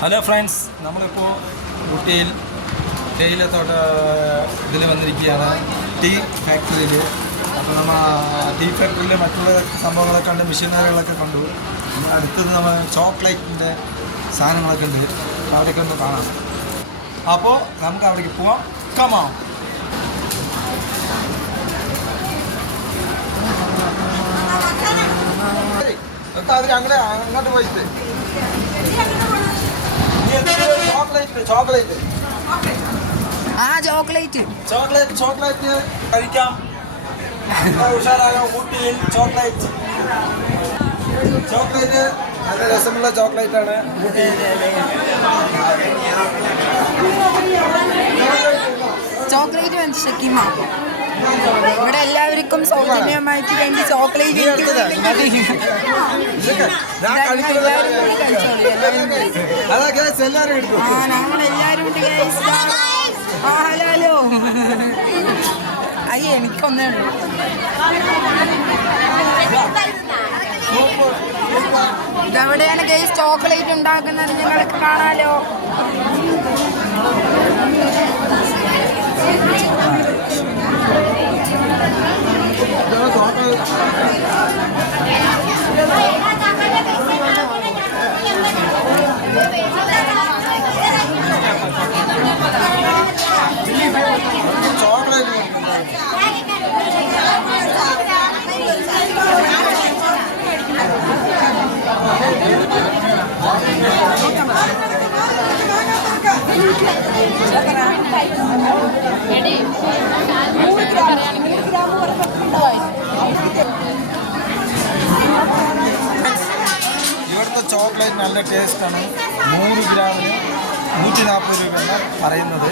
Hello friends നമ്മളിപ്പോൾ ഊട്ടിയിൽ തേയിലത്തോട്ട ഇതിൽ വന്നിരിക്കുകയാണ്. ടീ ഫാക്ടറിയിൽ അപ്പോൾ നമ്മൾ ടീ ഫാക്ടറിയിലെ മറ്റുള്ള സംഭവങ്ങളൊക്കെ കണ്ട് മെഷീനറികളൊക്കെ കണ്ടു. അടുത്തത് നമ്മൾ ചോക്ലേറ്റിന്റെ സാധനങ്ങളൊക്കെ ഉണ്ട്. അവിടെയൊക്കെ ഒന്ന് കാണാം. അപ്പോൾ നമുക്ക് അവിടേക്ക് പോവാം. കമാം അതിൽ അങ്ങനെ അങ്ങോട്ട് പോയിട്ട്. Chocolate chocolate. ആ ചോക്ലേറ്റ്. ചോക്ലേറ്റ് ചോക്ലേറ്റ് കഴിക്കാം. ഉഷാറാകാം ഊട്ടിയിൽ ചോക്ലേറ്റ്. ചോക്ലേറ്റ് നല്ല രസമുള്ള ചോക്ലേറ്റ് ആണ് ചോക്ലേറ്റ് വേണ്ടി ഷക്കിമ. ഇവിടെ എല്ലാവർക്കും സൗജന്യമായിട്ട് വേണ്ടി ചോക്ലേറ്റ് കൂടി എടുക്കും ആ ഹലോ. അയ്യ എനിക്കൊന്നേ ഇതവിടെയാണ് ഗൈസ് ചോക്ലേറ്റ് ഉണ്ടാക്കുന്നത്. നിങ്ങൾക്ക് കാണാലോ. ചോക്ലേറ്റ് ഇവിടുത്തെ ചോക്ലേറ്റ് നല്ല ടേസ്റ്റാണ്. നൂറ് ഗ്രാമിന് നൂറ്റി നാൽപ്പത് രൂപയാണ് പറയുന്നത്.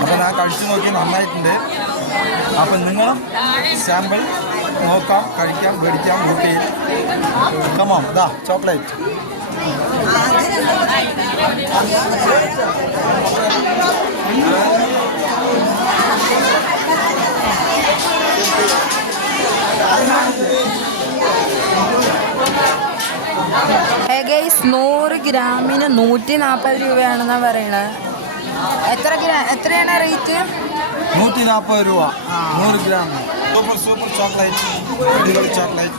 അപ്പോൾ ഞാൻ കഴിച്ചു നോക്കി നന്നായിട്ടുണ്ട്. അപ്പം നിങ്ങൾ സാമ്പിൾ നോക്കാം കഴിക്കാം മേടിക്കാം ഊട്ടിയിൽ കമാം ഇതാ ചോക്ലേറ്റ്. നൂറ് ഗ്രാമിന് നൂറ്റി നാൽപ്പത് രൂപയാണെന്നാണ് പറയണത് എത്ര ഗ്രാം എത്രയാണ് റേറ്റ് നൂറ്റി നാൽപ്പത് രൂപ നൂറ് gram. Super super chocolate chocolate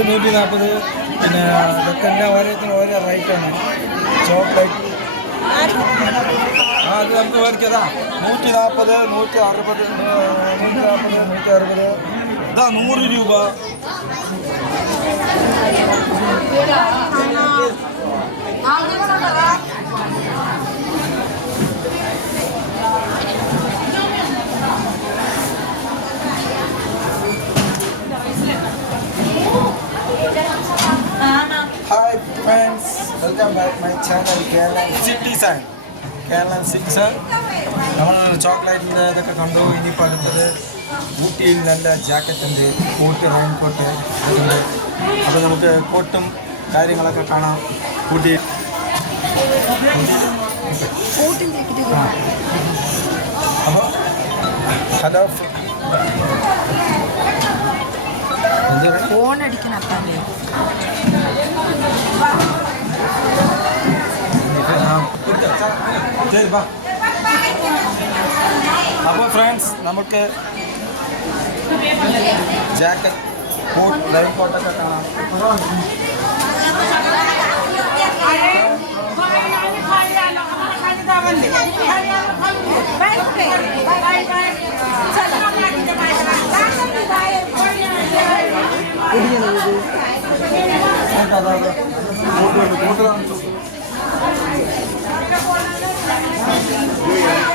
ഇത് നൂറ്റി നാൽപ്പത് പിന്നെ ഇതൊക്കെ ഓരോരുത്തരും ഓരോ റേറ്റാണ് ചോക്ലേറ്റ് ആ അത് നമുക്ക് മേടിക്കതാ നൂറ്റി നാൽപ്പത് നൂറ്റി അറുപത് നൂറ്റി നാൽപ്പത് നൂറ്റി അറുപത് ഇതാ നൂറ് രൂപ hi friends welcome back my channel Kerala citizen Kerala citizen നമ്മൾ ചോക്ലേറ്റിന്റെ ഇതൊക്കെ കണ്ടു ഇനിയിപ്പോൾ അടുത്തത് ഊട്ടിയിൽ നല്ല ജാക്കറ്റ് ഉണ്ട് കോട്ട് റെയിൻ കോട്ട് ഉണ്ട് അപ്പോൾ നമുക്ക് കോട്ടും കാര്യങ്ങളൊക്കെ കാണാം ഊട്ടി അപ്പോൾ ഹലോ എന്താ പറയുക ഫോൺ അടിക്കണം അപ്പാന്റെ ശരി വാ അപ്പോൾ ഫ്രണ്ട്സ് നമുക്ക് ജാക്കറ്റ് കോട്ട് ലൈഫ് കോട്ടൊക്കെ കാണാം കോട്ട്